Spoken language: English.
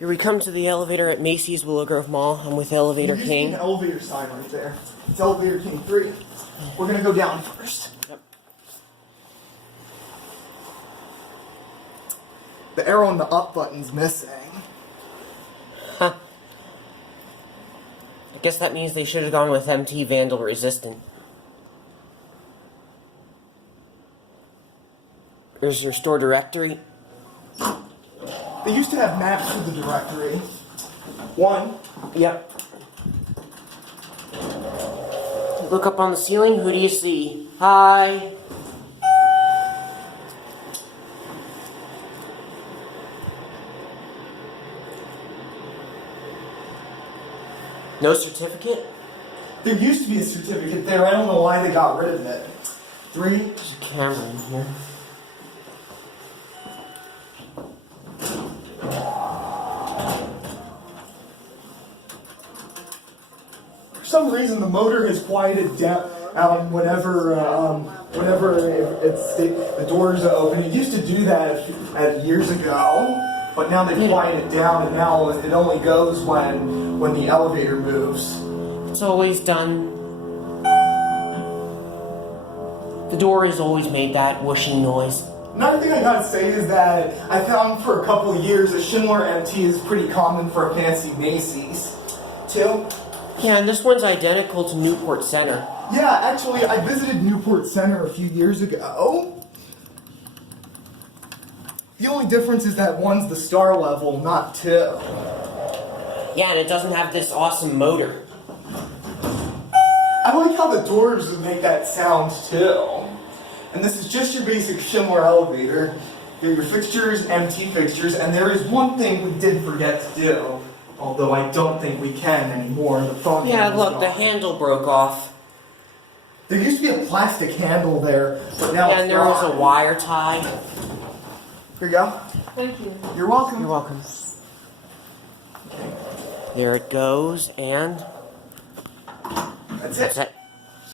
Here we come to the elevator at Macy's Willow Grove Mall. I'm with Elevator There King. used to be an elevator sign right there. It's Elevatorking3. We're gonna go down first. Yep. The arrow on the up button's missing. Huh. I guess that means they should have gone with MT Vandal Resistant. Here's your store directory. They used to have maps to the directory. One. Yep. Look up on the ceiling. Who do you see? Hi. No certificate? There used to be a certificate there. I don't know why they got rid of it. 3. There's a camera in here. For some reason, the motor has quieted down whenever the doors are open. It used to do that years ago, but now they've quieted down, and now it only goes when the elevator moves. It's always done. The door has always made that whooshing noise. Another thing I gotta say is that I found for a couple of years a Schindler MT is pretty common for a fancy Macy's, too. Yeah, and this one's identical to Newport Center. Yeah, actually, I visited Newport Center a few years ago. The only difference is that one's the star level, not 2. Yeah, and it doesn't have this awesome motor. I like how the doors make that sound, too. And this is just your basic Schindler elevator. There are your fixtures, MT fixtures, and there is one thing we did forget to do. Although I don't think we can anymore. The phone Yeah, handle's look, the gone. handle broke off. There used to be a plastic handle there, but now And it's there was a gone. wire tie. Here you go. Thank you. You're welcome. You're welcome. There it goes, and That's it. that's it.